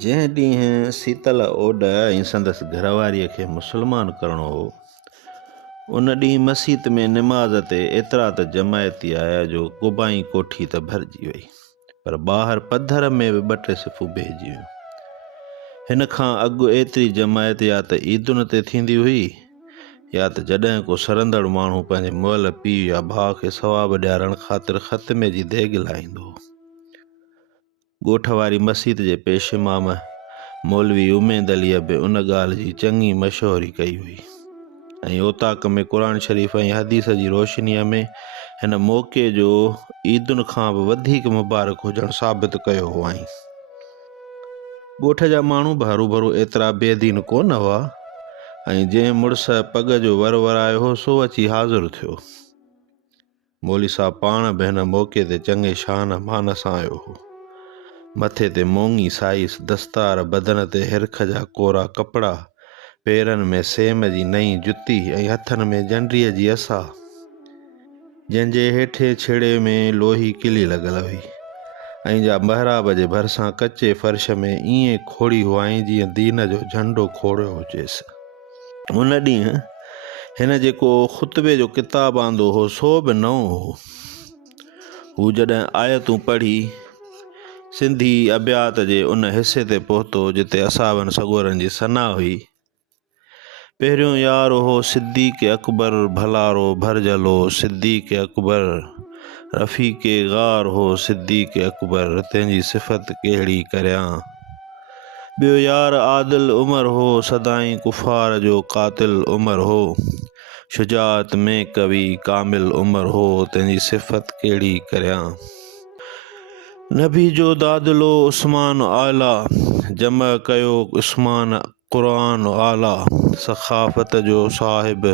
जंहिं ॾींहुं शीतल ओॾ ऐं संदसि घरवारीअ खे मुस्लमान करणो हो, उन ॾींहुं मस्जिद में निमाज़ ते एतिरा त जमायती आया जो कुबाई कोठी त भरिजी वई, पर ॿाहिरि पधर में बि 2-3 सिफ़ूं बेहिजी वियूं। हिन खां अॻु एतिरी जमायत या त ईदुनि ते थींदी हुई, या त जॾहिं को सरंदड़ माण्हू पंहिंजे मुअल पीउ या भाउ खे सवाबु ॾियारण ख़ातिर ख़तमे जी देॻ लाहींदो हो। ॻोठ वारी मस्जिद जे पेश इमाम मौलवी उमेद अलीअ बि उन ॻाल्हि जी चङी मशहूरी कई हुई ऐं ओताक में क़ुरान शरीफ़ ऐं हदीस जी रोशनीअ में हिन मौक़े जो ईदुनि खां बि वधीक मुबारक हुजणु साबित कयो हो। ॻोठ जा माण्हू बि हरू भरू एतिरा बेदीन कोन हुआ ऐं जंहिं मुड़ुस पग जो वर वरायो हो सो अची हाज़ुर थियो। मौली साहब पाण बि हिन मौक़े ते चङे शान मान सां आयो हो। मथे ते मोंगी साइस दस्तार, बदन ते हिरख जा कोरा कपिड़ा, पेरनि में सेम जी नई जुती ऐं हथनि में जंडीअ जी असा, जंहिंजे हेठे छेड़े में लोही किली लॻल हुई ऐं जा महराब जे भरिसां कचे फर्श में ईअं खोड़ी हुआईं जीअं दीन जो झंडो खोड़ियो हुजेसि। उन ॾींहुं हिन जेको ख़ुतबे जो किताबु आंदो हो सो बि नओं हो। हू जॾहिं आयतूं पढ़ी सिंधी अबियात जे उन हिसे ते पहुतो जिते असाबनि सगोरनि जी सना हुई। पहिरियों यार हो सिद्दीक़ अकबर भलारो भरजलो, सिद्दीक़ अकबर रफ़ीक़ गार हो, सिद्दीक़ अकबर तंहिंजी सिफ़त कहिड़ी करियां। ॿियो यार आदिल उमर हो, सदाई कुफ़ार जो क़ातिल उमर हो, शुजात में कवि कामिल उमर हो, तंहिंजी सिफ़त कहिड़ी करियां। नबी जो दादिलो उस्मान आला, जमा कयो उस्मान क़ुरान आला, सख़ाफ़त जो साहिब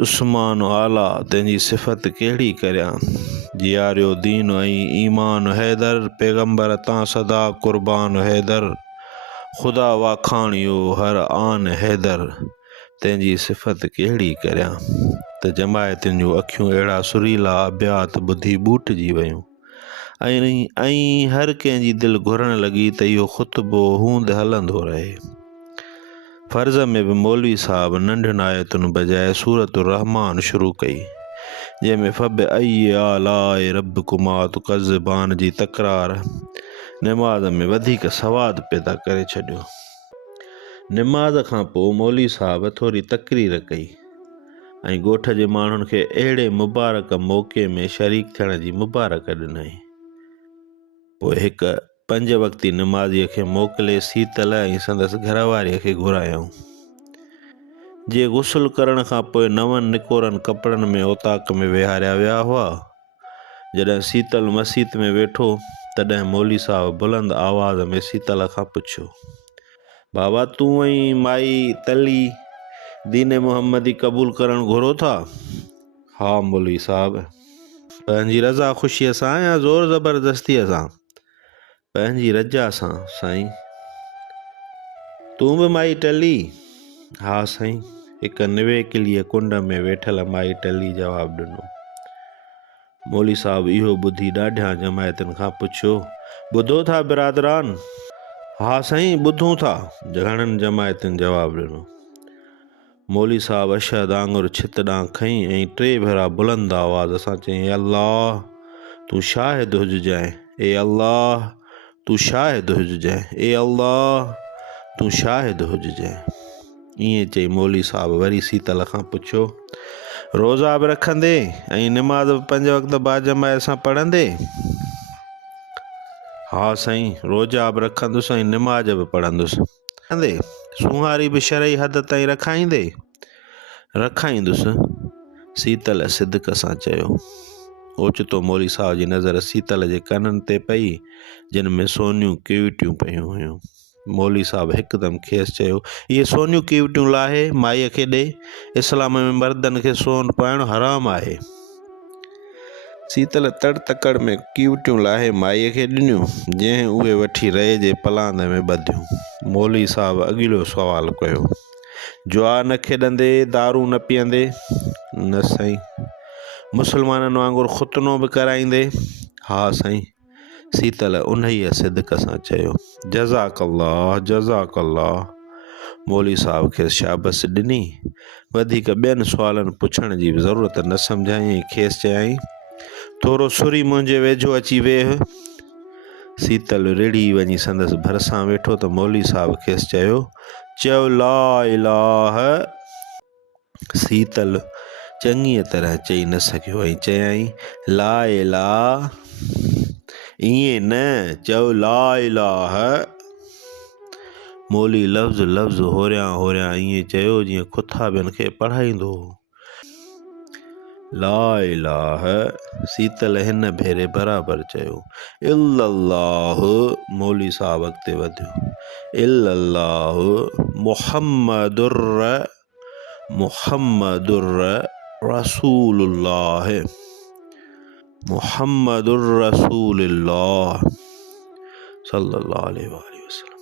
उस्मान आला, तंहिंजी सिफ़त कहिड़ी करियां। जियारियो दीन ऐं ईमान हैदर, पैगंबर तां सदा क़ुर्बान हैदर, ख़ुदा वाखाणियो हर आन हैदर, तंहिंजी सिफ़त कहिड़ी करियां। त जमायतुनि जूं अखियूं अहिड़ा सुरीला अबियात ॿुधी ॿूटिजी वयूं ऐं हर कंहिंजी दिलि घुरण लॻी त इहो ख़ुतबो हूंद हलंदो रहे। फ़र्ज़ में बि मौलवी साहब नंढियुनि आयतुनि बजाए सूरत रहमान शुरू कई, जंहिंमें फ़ब अई आलाए रब्बिकुमा तुकज़्ज़िबान जी तकरार निमाज़ में वधीक सवाद पैदा करे छॾियो। निमाज़ खां पोइ मौलवी साहब थोरी तकरीर कई ऐं ॻोठ जे माण्हुनि खे अहिड़े मुबारक मौक़े में शरीक थियण जी मुबारक ॾिनई। पोइ हिकु 5 वक़्ती निमाज़ीअ खे मोकिले शीतल ऐं संदसि घरवारीअ खे घुरायऊं। जे गुस्ल करण खां पोइ नवनि निकोरनि कपिड़नि में ओताक में विहारिया विया हुआ। जॾहिं शीतल मस्जिद में वेठो तॾहिं मौली साहब बुलंद आवाज़ में शीतल खां पुछियो, बाबा तूं ऐं माई तली दीन मुहम्मदी क़बूल करण घुरो था? हा मौलवी साहब। पंहिंजी रज़ा ख़ुशीअ सां या ज़ोर ज़बरदस्तीअ सां? पंहिंजी रज़ा सां साईं। तूं बि माई टली? हा साईं। हिकु निवेकलीअ कुंड में वेठल माई टली जवाबु ॾिनो। मौली साहब इहो ॿुधी ॾाढियां जमायतुनि खां पुछियो, ॿुधो था बिरादरान? हा साईं ॿुधूं था, घणनि जमायतुनि जवाबु ॾिनो। मौली साहब अशहद आंगुर छित ॾांहुं खईं ऐं 3 भेरा बुलंद आवाज़ सां चयईं, अल्लाह तूं शाहिद हुजजांइ, ए अल्लाह तूं शाहिद हुजजांइ, ए अल्लाह तूं शाहिद हुजजांइ। ईअं चई मौली साहब वरी शीतल खां पुछियो, रोज़ा बि रखंदे ऐं निमाज़ बि 5 वक़्त बाजमायत सां पढ़ंदे? हा साईं, रोज़ा बि रखंदुसि ऐं निमाज़ बि पढ़ंदुसि। सुहारी बि शरई हद ताईं रखाईंदे? रखाईंदुसि, शीतल सिदक सां चयो। ओचितो मौली साहब जी नज़र शीतल जे कननि ते पई, जिन में सोनियूं कीविटियूं पयूं हुयूं। मौली साहब हिकदमि खेसि चयो, इहे सोनियूं कीविटियूं लाहे माईअ खे ॾे, इस्लाम में मर्दनि खे सोन पाइणु हराम आहे। शीतल तड़ तकड़ में कीविटियूं लाहे माईअ खे ॾिनियूं, जंहिं उहे वठी रए जे पलांद में ॿधियूं। मौलवी साहब अॻिलो सुवालु कयो, जुआ न खेॾंदे, दारू न पीअंदे? न साईं। मुस्लमाननि वांगुरु ख़ुतनो बि कराईंदे? हा साईं। सीतल उन्हीअ सिदक सां चयो, जज़ाकल्लाह। मौली साहब खे शाबस ॾिनी। वधीक ॿियनि सुवालनि पुछण जी बि ज़रूरत न सम्झाईं। खेसि चयाईं, थोरो सुरी मुंहिंजे वेझो अची वेह। सीतल रिड़ी वञी संदसि भरिसां वेठो त मौली साहब खेसि चयो, चयो ला इलाहा। सीतल चङीअ तरह चई न सघियो ऐं चयाईं, ला इलाहा ईअं न, चयो ला इलाहा। मौली लफ़्ज़ होरियां ईअं चयो जीअं खुथाबियुनि खे पढ़ाईंदो। ला इलाहा। सीतल हिन भेरे बराबरि चयो, इल्लल्लाह। मौली साहब अॻिते वधियो, इल्लल्लाह मुहम्मदुर रसूलुल्लाह। मुहम्मदुर रसूलुल्लाह सल्लल्लाहु अलैहि वसल्लम।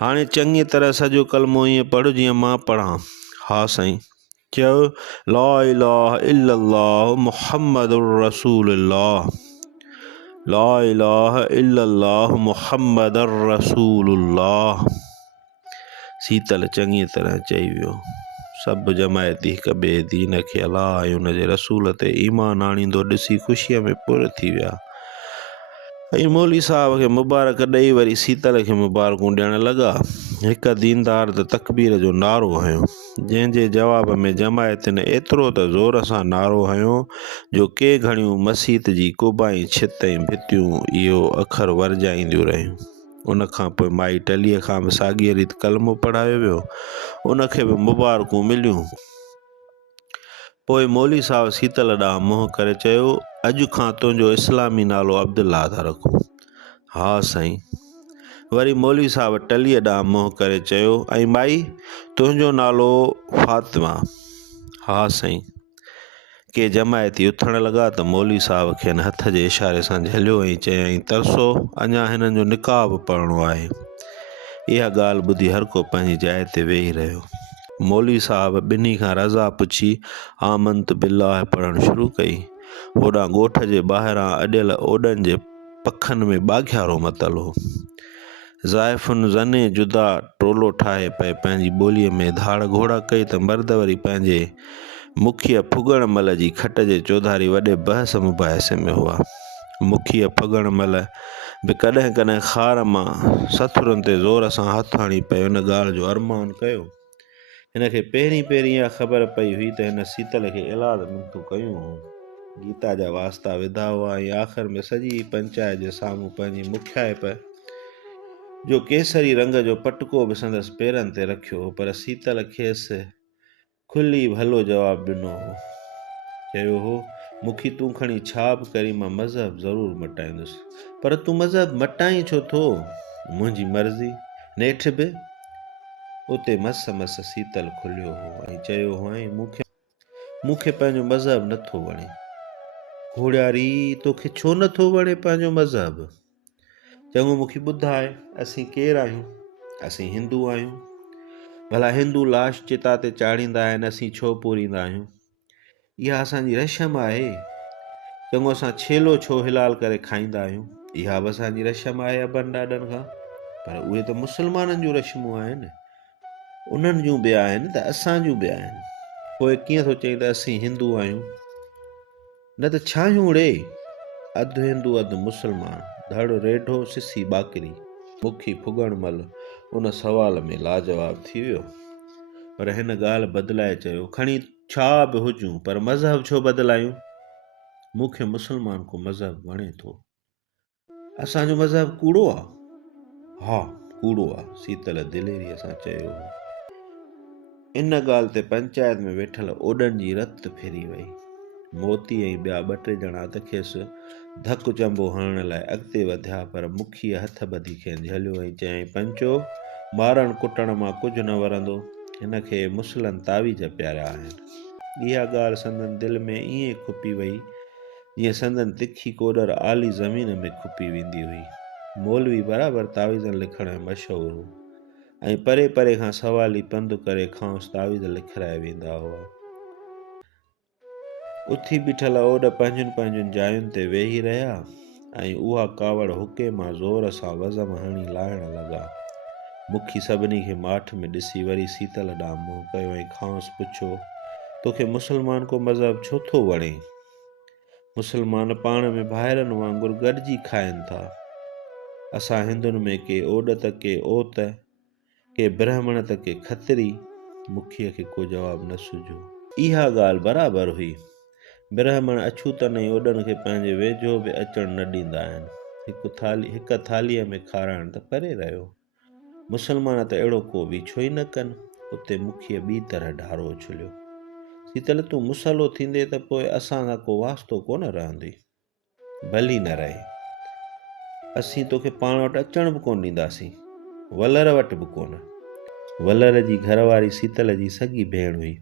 हाणे चङी तरह सॼो कलमो ईअं पढ़ जीअं मां पढ़ां। हा साईं। चयो, ला इलाहा इल्लल्लाह मुहम्मदुर रसूलुल्लाह। ला इलाहा इल्लल्लाह मुहम्मदुर रसूलुल्लाह। सीतल चङी तरह चई वियो। सभु जमायती हिक ॿिए दीन खे अलाह ऐं हुन जे रसूल ते ईमान आणींदो ॾिसी ख़ुशीअ में पुर थी विया ऐं मौली साहब खे मुबारक ॾेई वरी सीतल खे मुबारकूं ॾियण लॻा। हिक दीनदार त तकबीर जो नारो हंयो, जंहिंजे जवाब में जमायतिन एतिरो त ज़ोर सां नारो हंयो जो के घड़ियूं मस्जिद जी कुबाई छित ऐं भितियूं इहो अखर वरजाईंदियूं रहियूं। उन खां पोइ माई टलीअ खां बि साॻीअ रीति कलमो पढ़ायो वियो। उनखे बि मुबारकूं मिलियूं। पोइ मौली साहब सीतल ॾांहुं मुंहुं करे चयो, अॼु खां तुंहिंजो इस्लामी नालो अब्दुल्ला था रखूं। हा साईं। वरी मौली साहब टलीअ ॾांहुं मुंहुं करे चयो, ऐं माई तुंहिंजो नालो फातिमा। हा साईं। के जमायती उथण लॻा त मौली साहब खेनि हथ जे इशारे सां झलियो ऐं चयाईं, तरसो अञा हिननि जो निकाह बि पढ़णो आहे। इहा ॻाल्हि ॿुधी हर को पंहिंजी जाइ ते वेही रहियो। मौली साहब ॿिन्ही खां रज़ा पुछी आमंत बिल्लाह पढ़णु शुरू कई। होॾां ॻोठ जे ॿाहिरां अॼियल ओॾनि जे पखनि में ॿाघियारो मतल हो। ज़ाइफ़ुनि ज़ने जुदा टोलो ठाहे पए पंहिंजी ॿोलीअ में धाड़ घोड़ा कई त मर्द वरी पंहिंजे मुखीअ फुगण महिल जी खट जे चौधारी वॾे बहस मुबाहिसे में हुआ। मुखीअ फुगण महिल बि कॾहिं कॾहिं खार मां सथुरनि ते ज़ोर सां हथु हणी पए उन ॻाल्हि जो अरमान कयो। हिनखे पहिरीं इहा ख़बर पई हुई त हिन सीतल खे इलाज मुंतू कयूं हो। गीता जा वास्ता विधा हुआ ऐं आख़िर में सॼी पंचायत जे साम्हूं पंहिंजी मुखियाइप जो केसरी रंग जो पटको बि संदसि पेरनि ते रखियो हो। पर सीतल खेसि खुली भलो जवाबु ॾिनो हो। चयो हो, मुखी तूं खणी छा बि करी मां मज़हब ज़रूरु मटाईंदुसि, पर तूं मज़हब मटाई छो थो? मुंहिंजी मर्ज़ी। नेठि बि उते मस सीतल खुलियो हो ऐं चयो हो, ऐं मूंखे पंहिंजो मज़हब नथो वणे। घोड़ियारी, तोखे छो नथो वणे पंहिंजो मज़हब? चङो मूंखे ॿुधाए, असीं केरु आहियूं? असीं हिंदू आहियूं। भला हिंदू लाश चिता ते चाढ़ींदा आहिनि, असीं छो पूरींदा आहियूं? इहा असांजी रशम आहे। चङो असां छेलो छो हिलाल करे खाईंदा आहियूं? इहा बि असांजी रशम आहे अबनि ॾाॾनि खां। पर उहे त मुस्लमाननि जूं रशमूं आहिनि। उन्हनि जूं बि आहिनि त असां जूं बि आहिनि। पोइ कीअं थो चई त असीं हिंदू आहियूं? न त छा आहियूं रे? अधु हिंदू अधु मुस्लमान, धड़ रेढो सिसी बाकरी। मुखी फुगण महिल उन सवाल में लाजवाब थी वियो। पर हिन ॻाल्हि बदिलाए चयो, खणी छा बि हुजूं, पर मज़हब छो बदिलायूं? मूंखे मुस्लमान को मज़हब वणे थो। असांजो मज़हब कूड़ो आहे? हा कूड़ो आहे, सीतल दिलेरीअ सां चयो। इन ॻाल्हि ते पंचायत में वेठल ओॾनि जी रत फिरी वई। मोती ऐं ॿिया 2-3 ॼणा त खेसि धकु चंबो हणण लाइ अॻिते वधिया, पर मुखीअ हथ ॿधी खेनि झलियो ऐं चयाईं, पंचो मारण कुटण मां कुझु न वरंदो। हिनखे मुसलनि तावीज़ पियारिया आहिनि। इहा ॻाल्हि संदन दिलि में ईअं खुपी वई जीअं संदन तिखी कोडर आली ज़मीन में खुपी वेंदी हुई। मौलवी बराबरि तावीज़नि लिखण में मशहूरु हो ऐं परे परे खां सवाली पंधु करे खांसि तावीज़ लिखाए वेंदा हुआ। उथी बीठल ओॾ पंहिंजुनि जायुनि ते वेही रहिया। ऐं उहा कावड़ हुके मां ज़ोर सां वज़म हणी लाहिण लॻा। मुखी सभिनी खे माठ में ॾिसी वरी सीतल ॾांहुं मुंहुं कयो ऐं खांसि पुछियो, तोखे मुस्लमान को मज़हब छो थो वणे? मुस्लमान पाण में भाइरनि वांगुरु गॾिजी खाइनि था। असां हिंदुनि में के ओॾ त के ओत, के ब्राह्मण त के खत्री। मुखीअ खे को जवाबु न सुझो। इहा ॻाल्हि बराबरि हुई। ब्राह्मण अछूतनि ऐं ओॾनि खे पंहिंजे वेझो बि अचणु न ॾींदा आहिनि। हिक थालीअ में खाराइण त परे रहियो। मुस्लमान त अहिड़ो को बि छो ई न कनि। उते मुखीअ ॿी तरह ढारो उछलियो, सीतल तूं मुसलो थींदे त पोइ असां सां को वास्तो कोन रहंदी। भली न रहे, असीं तोखे पाण वटि अचण बि कोन ॾींदासीं, वलर वटि बि कोन। वलर जी घरवारी सीतल जी सॻी भेण हुई।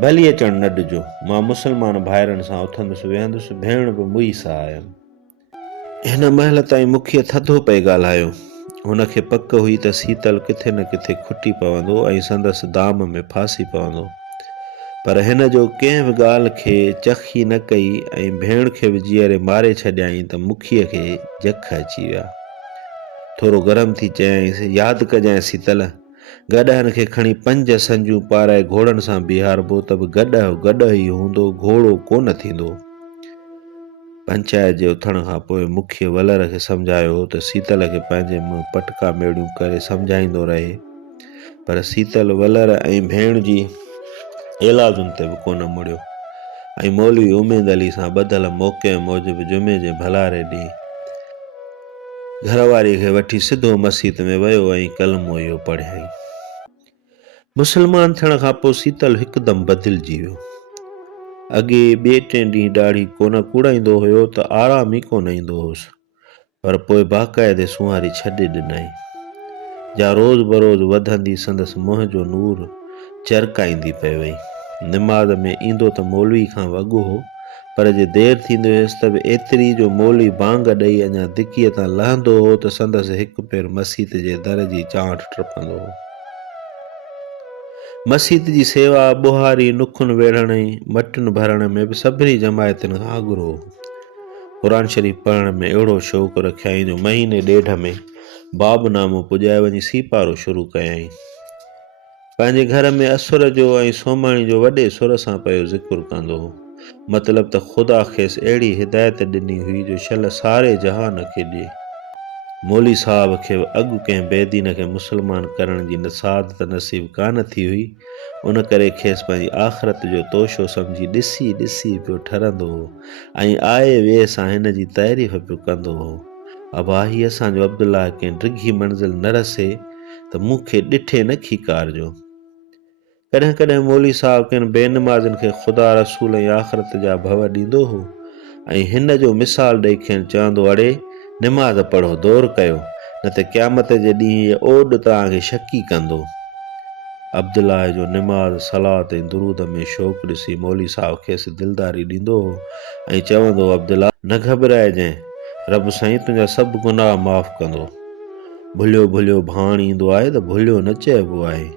भली अचणु न ॾिजो, मां मुस्लमान भाइरनि सां उथंदुसि वेहंदुसि, भेण बि मुई सां आयमि। हिन महिल ताईं मुखीअ थधो पए ॻाल्हायो। हुनखे पक हुई त सीतल किथे न किथे खुटी पवंदो ऐं संदसि दाम में फासी पवंदो, पर हिन जो कंहिं बि ॻाल्हि खे चखी न कई ऐं भेण खे बि जीअरे मारे छॾियईं त मुखीअ खे जख अची विया। थोरो गरम थी चयईंसि, यादि कजांइ सीतल, गॾहनि खे खणी 5 संजूं पाराए घोड़नि सां बीहारबो त बि गॾ ई हूंदो, घोड़ो कोन थींदो। पंचायत जे उथण खां पोइ मुखीअ वलर खे सम्झायो त सीतल खे पंहिंजे मुंहुं पटका मेड़ियूं करे सम्झाईंदो रहे, पर सीतल वलर ऐं भेण जी इलाजुनि ते बि कोन मुड़ियो ऐं मौलवी उमेद अली सां ॿधल मौक़े मूजिबि जुमे जे भलारे ॾींहुं घरवारीअ खे वठी सिधो मस्जिद में वियो ऐं कलमो इहो पढ़ियईं। मुस्लमान थियण खां पोइ सीतल हिकदमि बदिलजी वियो। अॻे ॿिए टे ॾींहुं ॾाढी कोन कूड़ाईंदो हुयो त आराम ई कोन ईंदो हुउसि, पर पोइ बाक़ाइदे सुंवारी छॾे ॾिनई। जा रोज़ बरोज़ वधंदी संदसि मुंहं जो नूर चरकाईंदी पई वई। निमाज़ में ईंदो त मौलवी खां वॻो हो, पर जे देरि थींदी हुयसि त बि एतिरी जो मौलवी बांग ॾेई अञा धिकीअ तां लहंदो हो त संदसि हिकु पेर मस्जिद जे दर जी चांठ टपंदो हो। मस्जिद जी सेवा, बुहारी, नुखुन वेढ़ण ऐं मटन भरण में बि सभिनी जमायतुनि खां अॻिरो हो। क़ुरान शरीफ़ पढ़ण में अहिड़ो शौक़ु रखियईं जो महीने ॾेढ में बाबनामो पुॼाए वञी सीपारो शुरू कयईं। पंहिंजे घर में असुर जो ऐं सोमाणी जो वॾे सुर सां पियो ज़िक्र कंदो हो। मतिलबु त ख़ुदा खेसि अहिड़ी हिदायत ॾिनी हुई जो शल सारे जहान खे ॾिए। मौली साहब खे अॻु कंहिं बेदीन खे मुस्लमान करण जी सादत नसीब कान थी हुई, उन करे खेसि पंहिंजी आख़िरत जो तोशो सम्झी ॾिसी पियो ठरंदो हो ऐं आए वेह सां हिन जी तारीफ़ पियो कंदो हो। अबाही असांजो अब्दुल्ला कंहिं डिघी मंज़िल न रसे त मूंखे ॾिठे न खीकारजो। कॾहिं कॾहिं मौली साहब किन बेनमाज़नि खे ख़ुदा रसूल ऐं आख़िरत जा भव ॾींदो हो ऐं हिन जो मिसाल ॾेई खेनि चवंदो, अड़े निमाज़ पढ़ो, दौर कयो, न त क़यामत जे ॾींहुं ओॾ तव्हांखे शकी कंदो। अब्दुल्ला जो निमाज़, सलात ऐं दुरूद में शौक़ु ॾिसी मौली साहब खेसि दिलदारी ॾींदो हो ऐं चवंदो, अब्दुल्ला न घबराइजांइ, रब साईं तुंहिंजा सभु गुनाह माफ़ कंदो। भुलियो भुलियो भाण ईंदो आहे त भुलियो न चइबो आहे।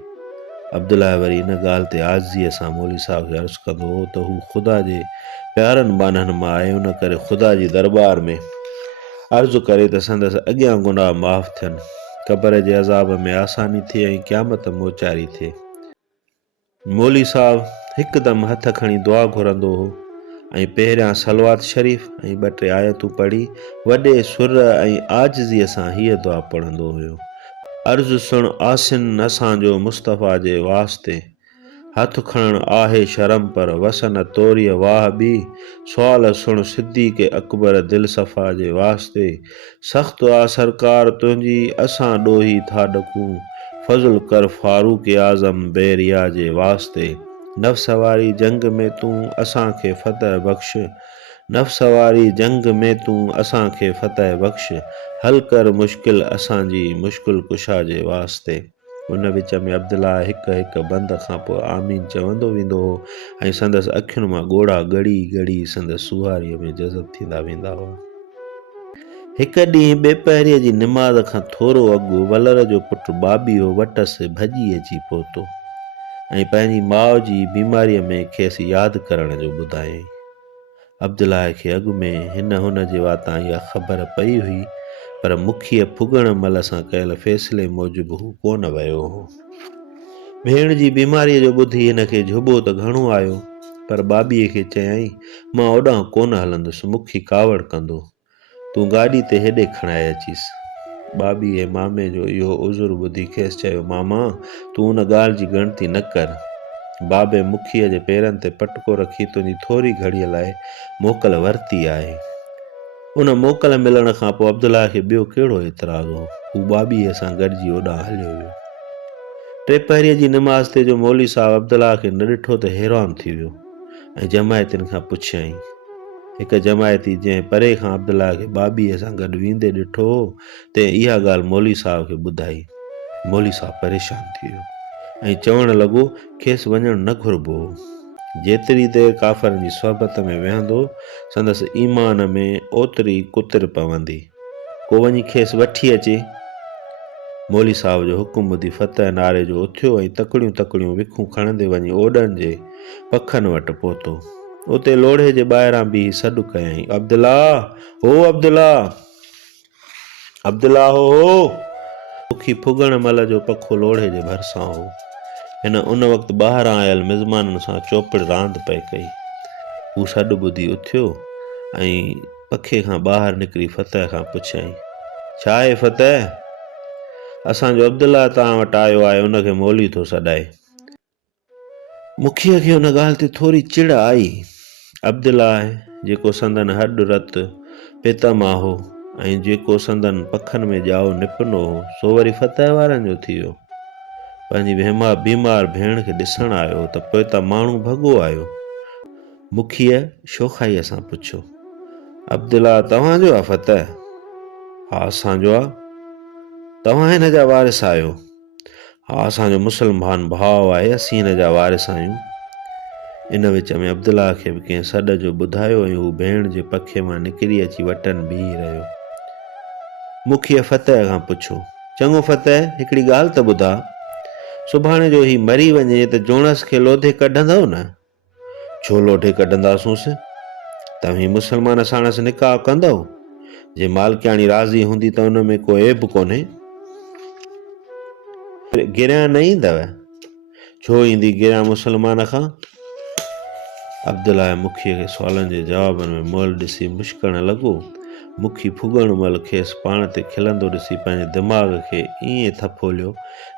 अब्दुल्ला वरी इन ॻाल्हि ते आज़ीअ सां मौली साहब खे अर्ज़ु कंदो हो त हू ख़ुदा जे प्यारनि बाननि मां आहे, उन करे ख़ुदा जी दरबार में अर्ज़ु करे त संदसि अॻियां गुनाह माफ़ थियनि, क़बर जे अज़ाब में आसानी थिए ऐं क़यामत मोचारी थिए। मौली साहब हिकदमि हथ खणी दुआ घुरंदो हो ऐं पहिरियां सलवात शरीफ़ ऐं 2-3 आयतूं पढ़ी वॾे सुर ऐं आजिज़ीअ सां हीअ दुआ पढ़ंदो हुयो, अर्ज़ु सुण आसिन असांजो मुस्तफ़ा जे वास्ते, हथ खणण आहे शर्म पर वसन तोरीअ वाह बि, सुवाल सुण सिद्दीक़ अकबर दिल सफ़ा जे वास्ते, सख़्तु आ सरकार तुंहिंजी असां ॾोही था ॾकूं, फज़ुल कर फारूक आज़म बैरिया जे वास्ते, नफ़्स वारी जंग में तूं असांखे फ़तह बख़्श, नफ़्स वारी जंग में तूं असांखे फ़तह बख़्श, हल कर मुश्किल असांजी मुश्किल कुशा जे वास्ते। उन विच में अब्दुल्ला हिकु हिकु बंद खां पोइ आमीन चवंदो वेंदो हो ऐं संदसि अखियुनि मां ॻोढ़ा ॻड़ी ॻड़ी संदसि सुवारीअ में जज़ब थींदा वेंदा हुआ। हिकु ॾींहुं ॿेपहरीअ जी निमाज़ खां थोरो अॻु वलर जो पुटु बाबीअ वटसि भॼी अची पहुतो ऐं पंहिंजी माउ जी बीमारीअ में खेसि यादि करण जो ॿुधायईं। अब्दुल्ला खे अॻु में हुन जे वातां इहा ख़बर पई हुई, पर मुखीअ फुगण महिल सां कयल फ़ैसिले मूजिबि हू कोन वियो हो। भेण जी बीमारीअ जो ॿुधी हिन खे झुॿो त घणो आयो, पर बाबीअ खे चयाईं, मां ओॾां कोन हलंदुसि, मुखी कावड़ कंदो, तूं गाॾी ते हेॾे खणाए अचीसि। बाबीअ मामे जो इहो उज़ुर ॿुधी खेसि चयो, मामा तूं उन ॻाल्हि जी ॻणती न कर। बाबे मुखीअ जे पेरनि ते पटको रखी तुंहिंजी थोरी घड़ीअ लाइ मोकल वरिती आहे। उन मोकल मिलण खां पोइ अब्दुल्ला खे ॿियो कहिड़ो एतिराज़ हो। हू बाबीअ सां गॾिजी ओॾां हलियो वियो। टे पहरीअ जी निमाज़ ते जो मौली साहब अब्दुल्ला खे न ॾिठो त हैरान थी वियो ऐं जमायतिन खां पुछियईं। हिकु जमायती जंहिं परे खां अब्दुल्ला खे बाबीअ सां गॾु वेंदे ॾिठो हो, तंहिं इहा ॻाल्हि मौली साहब खे ॿुधाई। मौली साहब परेशान थी वियो ऐं चवणु लॻो, खेसि वञणु न घुरिबो हो। जेतिरी देरि काफ़रनि जी सोहबत में वेहंदो, संदसि ईमान में ओतिरी कुतिर पवंदी। को वञी खेसि वठी अचे। मौली साहब जो हुकुम ॿुधी फतह नारे जो उथियो ऐं तकड़ियूं तकड़ियूं विखूं खणंदे वञी ओॾनि जे पखनि वटि पहुतो। उते लोढ़े जे ॿाहिरां बीही सॾु कयईं, अब्दुल्ला हो, अब्दुल्ला, अब्दुल्ला हो। मुखी फुगण महिल जो पखो लोढ़े जे भरिसां हो। हिन उन वक़्तु ॿाहिरां आयल मिज़माननि सां चौपड़ रांदि पए कई। हू सॾु ॿुधी उथियो ऐं पखे खां ॿाहिरि निकिरी फतह खां पुछियईं, छा आहे फतह? असांजो अब्दुल्ला तव्हां वटि आयो आहे, उनखे मौली थो सॾाए। मुखीअ खे उन ॻाल्हि ते थोरी चिड़ आई। अब्दुल्ला जेको संदन हॾु रत पितमा हो ऐं जेको संदन पखनि में ॼाओ निपनो हो, सो वरी फतह वारनि जो थी वियो। पंहिंजी बीमार भेण खे ॾिसणु आयो त पोइ त माण्हू भॻो आयो। मुखीअ शोखाईअ सां पुछियो, अब्दुल्ला तव्हांजो आहे फतह? हा असांजो आहे। तव्हां हिन जा वारिस आहियो? हा असांजो मुस्लमान भाउ आहे, असीं हिन जा वारिस आहियूं। इन विच में अब्दुल्ला खे बि कंहिं सॾ जो ॿुधायो ऐं हू भेण जे पखे मां निकिरी अची वटनि बीही रहियो। मुखीअ फतह खां पुछियो, चङो फतह, हिकिड़ी ॻाल्हि त ॿुधा, सुभाणे जो ही मरी वञे त जोणस खे लोधे कढंदव न? छो लोधे कढंदासूंसि? तव्हीं मुस्लमान साणसि निकाह कंदव? जे मालकियाणी राज़ी हूंदी त उन में को ऐब कोन्हे। गिरिया न ईंदव? छो ईंदी गिरिया मुस्लमान खां? अब्दुल्ला मुखीअ खे सुवालनि जे जवाबनि में मोल ॾिसी मुश्कणु लॻो। मुखी फुगण महिल खेसि पाण ते खिलंदो ॾिसी पंहिंजे दिमाग़ खे ईअं थपोलियो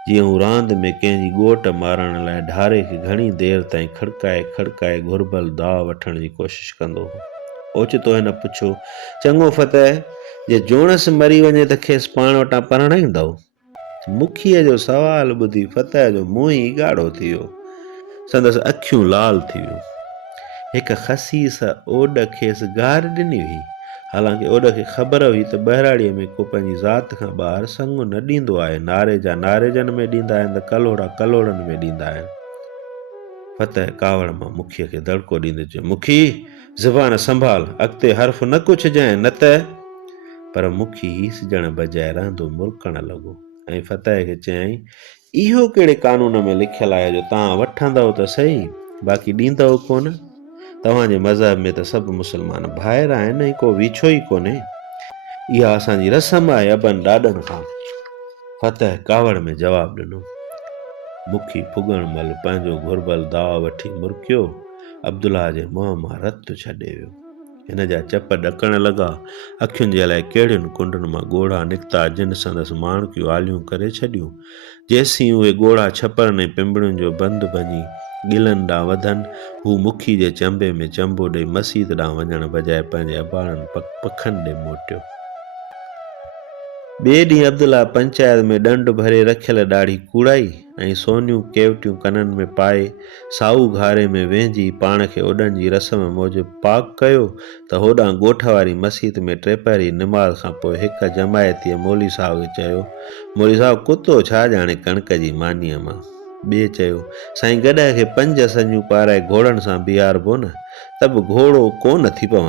जीअं हू रांदि में कंहिंजी ॻोट मारण लाइ ढारे खे घणी देरि ताईं खड़काए खड़काए घुरिबल दाव वठण जी कोशिशि कंदो हो। ओचितो हिन पुछियो, चङो फतह, जे जोणस मरी वञे त खेसि पाण वटां परणाईंदव? मुखीअ जो सवाल ॿुधी फतह जो मुंहुं ई ॻाढ़ो थी वियो, संदसि अखियूं लाल थी वियूं। हिकु ख़सीस ओॾ खेसि गार ॾिनी हुई। हालांकि ओॾ खे ख़बर हुई त बहिराड़ीअ में को पंहिंजी ज़ात खां ॿाहिरि संग न ॾींदो आहे। नारे जा नारेजनि में ॾींदा आहिनि त कलोड़ा कलोड़नि में ॾींदा आहिनि। फतह कावड़ मां मुखीअ खे दड़को ॾींदे चयो, मुखी ज़बान संभाल, अॻिते हर्फ़ न कुछजांइ न त। पर मुखी हीसजण बजाए रहंदो मुरकण लॻो ऐं फतह खे चयईं, इहो कहिड़े कानून में लिखियलु आहे जो तव्हां वठंदव त सही, बाक़ी ॾींदव कोन? तव्हांजे मज़हब में त सभु मुस्लमान भाइर आहिनि ऐं को विछो ई कोन्हे। इहा असांजी रस्म आहे अबनि ॾाॾनि खां। फतह कावड़ में जवाबु ॾिनो। मुखी फुगण महिल पंहिंजो घुरिबल दाव वठी मुरकियो। अब्दुल्ला जे मुंहं मां रतु छॾे वियो। हिन जा चप ॾकण लॻा। अखियुनि जे अलाए कहिड़ियुनि कुंडनि मां ॻोढ़ा निकिता जिन संदसि माणकियूं आलियूं करे छॾियूं। जेसीं उहे ॻोढ़ा छपरनि ऐं पिंबड़ियुनि जो बंदि बञी गिलनि ॾांहुं वधनि, हू मुखी जे चंबे में चंबो ॾेई मस्जिद ॾांहुं वञण बजाए पंहिंजे अबाणनि पखनि ॾे मोटियो। ॿिए ॾींहुं अब्दुल्ला पंचायत में ॾंड भरे रखियल ॾाढ़ी कूड़ाई ऐं सोनियूं केवटियूं कननि में पाए साऊ घारे में वेहिजी पाण खे ओॾनि जी रस्म मूजिबि पाक कयो त होॾां ॻोठ वारी मस्जिद में टे पहिरीं निमाज़ खां पोइ हिकु जमायतीअ मौली साहब खे चयो, मौली साहब कुतो छा ॼाणे कणिक जी मानीअ मां। ॿिए चयो, साईं गॾह खे 5 सञूं पाराए घोड़नि सां बीहारबो न, त बि घोड़ो कोन थी पवंदो।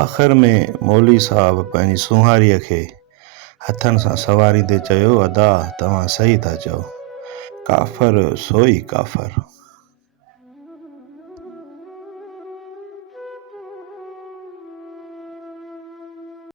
आख़िर में मौली साहब पंहिंजी सुहारीअ खे हथनि सां सवारींदे चयो, अदा तव्हां सही था चओ, काफ़र सोई काफ़र।